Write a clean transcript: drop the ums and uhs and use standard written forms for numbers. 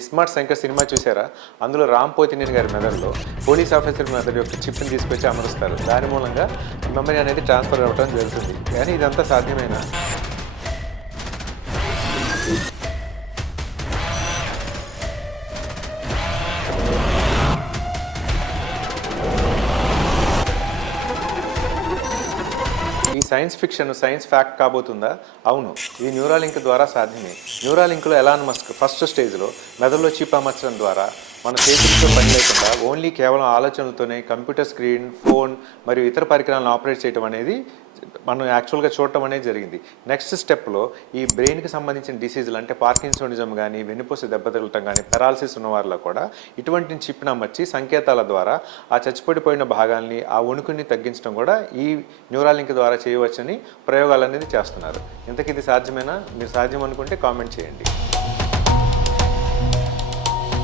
ISmart Shankar cinema చూసారా? అందులో రామ్ పోతినేని గారి మెదడులో పోలీస్ ఆఫీసర్ మెదడు యొక్క చిప్ని తీసుకొచ్చి అమరుస్తారు. దాని మూలంగా మెమరీ అనేది ట్రాన్స్ఫర్ అవ్వడం జరుగుతుంది. కానీ ఇదంతా సాధ్యమేనా? ఈ సైన్స్ ఫిక్షన్ సైన్స్ ఫ్యాక్ట్ కాబోతుందా? అవును, ఇది న్యూరాలింక్ ద్వారా సాధ్యమే. న్యూరాలింక్లో ఎలాన్ మస్క్ ఫస్ట్ స్టేజ్లో మెదడులో చిప్ అమర్చడం ద్వారా మన చేతులతో పని లేకుండా ఓన్లీ కేవలం ఆలోచనలతోనే కంప్యూటర్ స్క్రీన్, ఫోన్ మరియు ఇతర పరికరాలను ఆపరేట్ చేయడం అనేది మనం యాక్చువల్గా చూడటం అనేది జరిగింది. నెక్స్ట్ స్టెప్లో ఈ బ్రెయిన్కి సంబంధించిన డిసీజులు అంటే పార్కిన్సోనిజం కానీ, వెన్నుపూస దెబ్బతగలటం కానీ, పెరాలసిస్ ఉన్న వారిలో కూడా ఇటువంటి చిప్ని అమర్చి సంకేతాల ద్వారా ఆ చచ్చిపడిపోయిన భాగాల్ని, ఆ వణుకుని తగ్గించడం కూడా ఈ న్యూరాలింక్ ద్వారా చేయవచ్చని ప్రయోగాలు అనేది చేస్తున్నారు. ఇంతకీ ఇది సాధ్యమేనా? మీరు సాధ్యం అనుకుంటే కామెంట్ చేయండి.